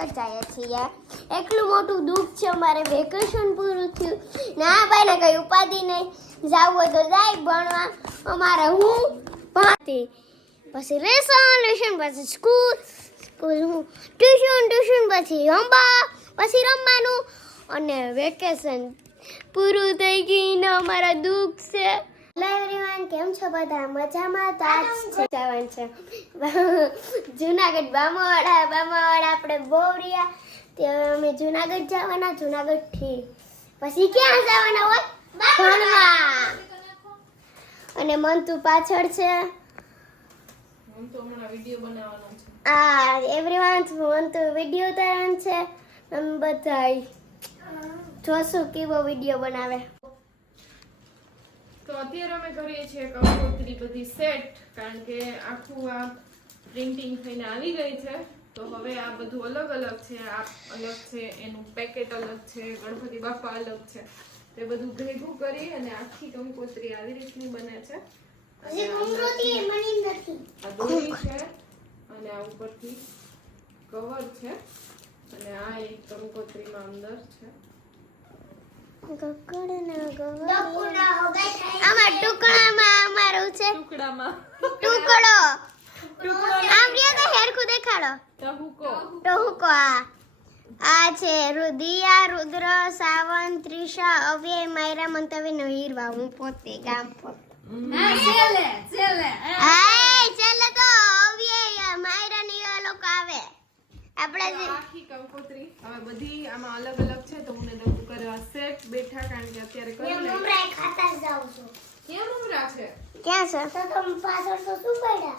જુનાગઢ જઈએ છીએ. એટલું મોટું દુઃખ છે અમારે વેકેશન પૂરું થયું. ના ભાઈ ને કઈ ઉપાધિ નહીં. જવું હોય તો જાય ભણવા. અમારે હું ભણતી. પછી લેસન લેસન પછી સ્કૂલ સ્કૂલ હું ટ્યુશન ટ્યુશન પછી રમવા, પછી રમવાનું. અને વેકેશન પૂરું થઈ ગયું ને અમારા દુઃખ છે. હેલો એવરીવન કેમ છો બધા? મજામાં તો આજ છે. જવાનું છે. જુનાગઢ બામાવાડા બામાવાડા આપણે બોરિયા ત્યાં અમે જુનાગઢ જવાના જુનાગઢથી. પછી ક્યાં જવાના હોય? ભણવા. અને મંતુ પાછળ છે. હું તો હમણાં વીડિયો બનાવવાનો છે. આ એવરીવન મંતુ વીડિયો ઉતારવાનું છે. અમે બધા જોશું કેવો વીડિયો બનાવે. તો અત્યારે અમે કરીએ છીએ કંકોત્રી બધી સેટ કારણ કે આખું આ પ્રિન્ટિંગ થઈને આવી ગઈ છે. તો હવે આ બધું અલગ અલગ છે. આ અલગ છે એનું પેકેટ અલગ છે ગણપતિ બાપા અલગ છે. તે બધું ભેગું કરી અને આખી કંકોત્રી આવી રીતની બને છે. અને આ આ દોરી છે અને આ ઉપરથી કવર છે. અને આ એક કંકોત્રીમાં અંદર છે. આમાં ટુકડામાં અમારું છે. ટુકડામાં. ટુકડો. આમ તો હેરખું દેખાડો. ટહુકો. આ. આ છે રુદિયા રુદ્ર સાવન ત્રિષા અવ્યય માયરા મંતવ્ય ને હીરવા. હું પોતે ગામ પોતે. હાય ચાલો તો અવ્યય માયરા ને એ લોકો આવે આપણે આખી કંકોત્રી. હવે બધી આમાં અલગ અલગ છે તો હું દઉં કરવા સેટ બેઠા કારણ કે અત્યારે કરી લે મમરા ખાતા જાવ છો. કેમ મમરા છે? ક્યાં છે? તો તમ પાછળ તો શું પડ્યા?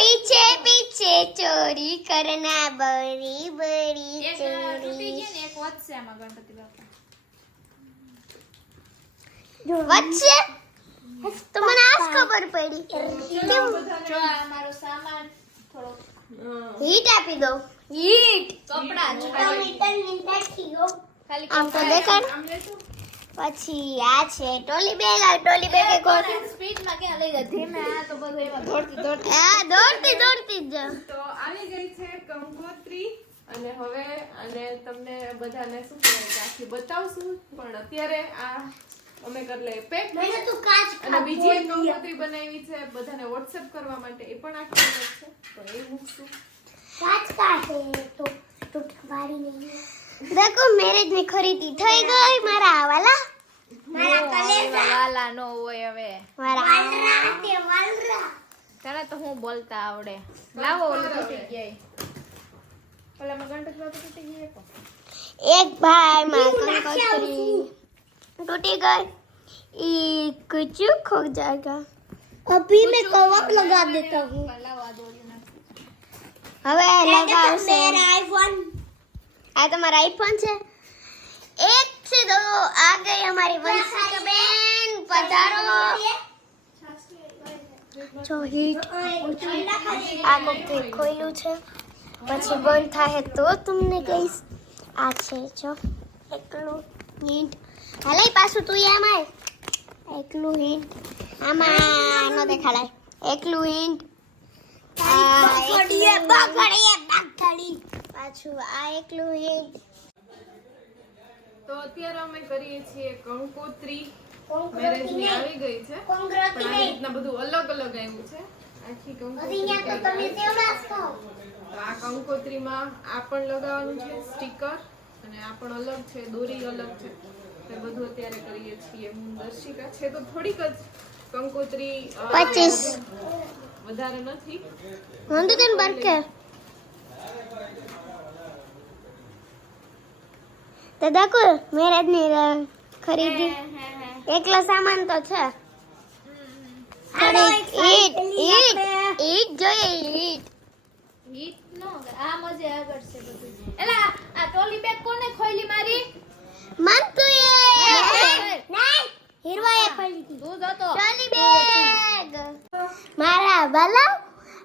પીછે પીછે ચોરી કરના બરી બરી ચોરી. એક તો મને આજ ખબર પડી. જો આ મારો સામાન હીટ આપી દો. હીટ! આમ તો દેખાડ આમ લેતો પછી આ છે ટોલી બેગ આ ટોલી બેગ એક ઓર હા દોડતી દોડતી જ જાઉં. તો આવી ગઈ છે કંકોત્રી અને હવે અને તમને બધાને શું કહેવાય કે આખી બતાવશું પણ અત્યારે આ અમે કરી લઈએ પેક અને બીજી એક કંકોત્રી બનાવી છે બધાને વોટ્સએપ કરવા માટે. એ પણ આખી છે. તો એ મૂકશું. કાચ કાચે તો તૂટ વાળી નહીં દેખો મેરેજની ખરીદી થઈ ગઈ. મારા હવાલા. મારા કલેજા. વાલા નો હોય હવે. મારા વાલરા તે વાલરા. તારા તો હું બોલતા આવડે. લાવો ઓલું તૂટી ગયા ઓલા માં ગણપતિ તૂટી ગયા એક ભાઈ માં કંકોત્રી टूटी गई एक चूक हो जाएगा अभी मैं कवक लगा देता हूँ લાવો આ દોરી નાખો હવે લગાવશે આઈફોન આ તમારા આઈફોન છે એક से दो आ गई हमारी वंशिका बेन पधारो જો હીટ આ કંઈક ખોલ્યું છે પછી બંધ થાય તો તમને કહીશ આ છે જો એકલું હિન્ટ હાલે પાછું તું એમ આય. એકલું હિન્ટ આમાં ન દેખાડાય. એકલું હિન્ટ પાછું આ એકલું હિન્ટ તો અત્યારે અમે કરીએ છીએ કંકોત્રી. મેરેજની આવી ગઈ છે. પણ આવી રીતના બધું અલગ અલગ આવ્યું છે. આખી કંકોત્રી આ કંકોત્રીમાં આ પણ લગાવવાનું છે સ્ટીકર અને આ પણ અલગ છે દોરી અલગ છે. તે બધું અત્યારે કરીએ છીએ હું દર્શિકા છે. તો થોડીક જ કંકોત્રી અ, પચીસ. વધારે નથી. વાંધો તને બરકે. તો દેખો મેરેજની ર- ખરીદી. એકલો સામાન તો છે. થોડીક ઈટ ઈટ ઈટ જોઈએ ઈટ. હીટ નો આ મજે આગળ છે બધું. એલા આ ટોલી બેગ કોને ખોઈલી મારી મન તું એ નહીં હીરવાએ ખોલી હતી તું જોતો ટ્રોલી બેગ મારા બાલા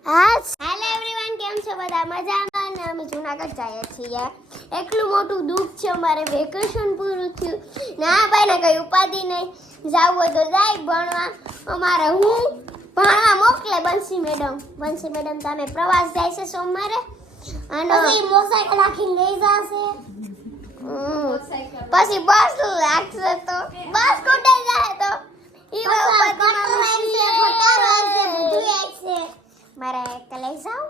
હા હેલો એવરીવન કેમ છો બધા મજામાં ને અમે જુનાગઢ જઈએ છીએ. એટલું મોટું દુઃખ છે અમારે વેકેશન પૂરું થયું. ના ભાઈ ને કઈ ઉપાધિ નહીં. જાવું હોય તો જાય ભણવા. અમારે હું ભણવા મોકલે બંસી મેડમ. બંસી મેડમ તમે પ્રવાસ જાય છે સોમવારે. અને મોટરસાયકલ આખી લઈ જશે. પછી બસ લાગશે તો બસ કુટાઈ જાય તો ઈ મારે એક લઈ જાવ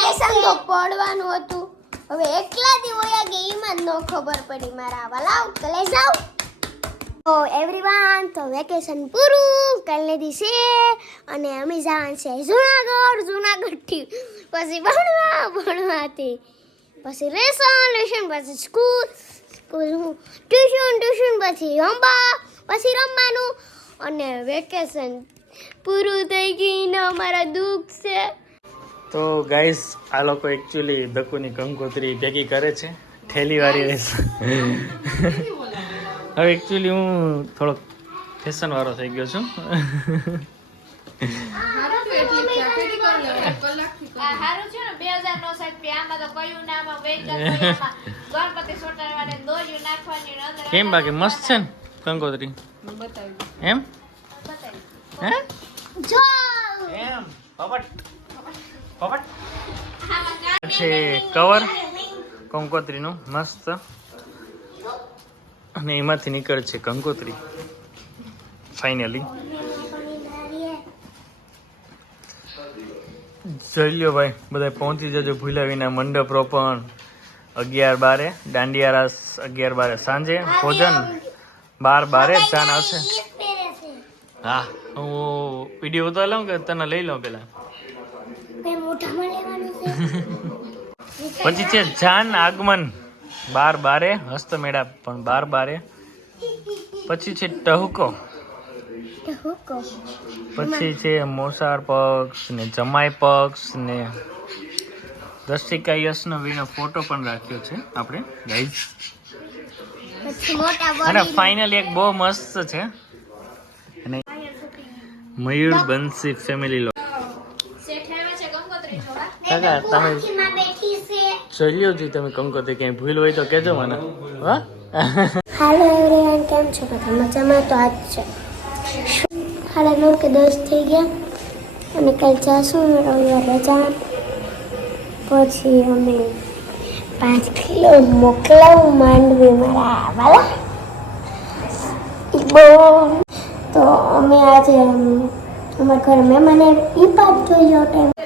વેકેશન તો પડવાનું હતું. હવે એકલા દી વયા ગયા એમાં ન ખબર પડી. મારા વલાવ કલે જાવ તો એવરીવન તો વેકેશન પૂરું. કાલે દિવસે અને અમે જવાનું છે જુનાગઢ. જુનાગઢથી પછી ભણવા, ભણવાથી પછી લેસન લેસન પછી સ્કૂલ સ્કૂલનું ટ્યુશન ટ્યુશન પછી રમવા, પછી રમવાનું. અને વેકેશન પૂરું થઈ ગયું અમારા દુઃખ છે. તો ગાઈસ આ લોકો એકચ્યુઅલી દકુની કંકોત્રી ભેગી કરે છે. ઠેલી વાળી રહેશે હવે એકચ્યુઅલી હું થોડોક ફેશન વાળો થઈ ગયો છું. કેમ બાકી? મસ્ત છે ને કંકોત્રી એમ? હે? એમ પપટ પપટ છે કવર કંકોત્રીનું મસ્ત. અને એમાંથી નીકળે છે કંકોત્રી. ફાઇનલી જઈ લ્યો ભાઈ બધા પહોંચી જજો ભૂલ્યા વિના મંડપ રોપણ અગિયાર બારે દાંડિયા રાસ અગિયાર બારે સાંજે. ભોજન બાર બારે જ જાન આવશે હા હું વીડિયો ઉતાર લઉં કે તને લઈ લઉં પેલા? મોઢામાં લેવાનું છે પછી છે જાન આગમન. બાર બારે હસ્તમેળા પણ બાર બારે. પછી છે ટહુકો. પછી છે મોસાળ પક્ષ ને જમાઈ પક્ષ ને દર્શિકા યશનો વીનો ફોટો પણ રાખ્યો છે આપણે ગાઈઝ અને ફાઇનલ એક બહુ મસ્ત છે. અને મયુર બંસી ફેમિલી લો કાકા તમે જોઈ લ્યો જી તમે કંકોત્રી ક્યાંય ભૂલ હોય તો કહેજો મને. હા? હાલો એવરીવન કેમ છો બધા? મજામાં? તો આજ છે. સાડા નવ કે દસ થઈ ગયા. અને કાલ જાશું રવિવાર રજા. પછી અમે પાંચ કિલો મોકલાવું માંડવી મારા વાલા. ઈ બહુ તો અમે આજે અમારા ઘરે મહેમાને એ પાક જોઈ લો ટાઈમ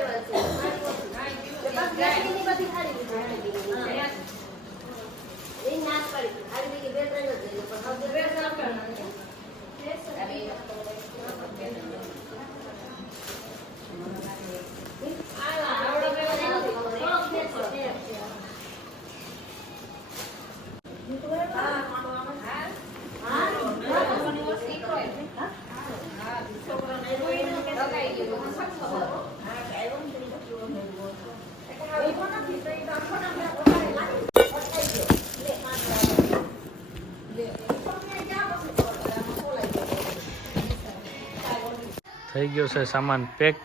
થઈ ગયો છે સામાન પેક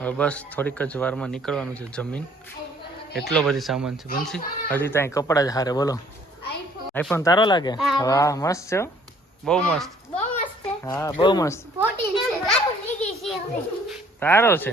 હવે બસ થોડીક જ વારમાં નીકળવાનું છે જમીન. એટલો બધી સામાન છે. બનશી હજી ત્યાં કપડાં જ હારે બોલો. આઈફોન તારો લાગે? હા. વાહ મસ્ત છે હો. બહુ મસ્ત. બહુ મસ્ત છે. હા બહુ મસ્ત. તારો છે?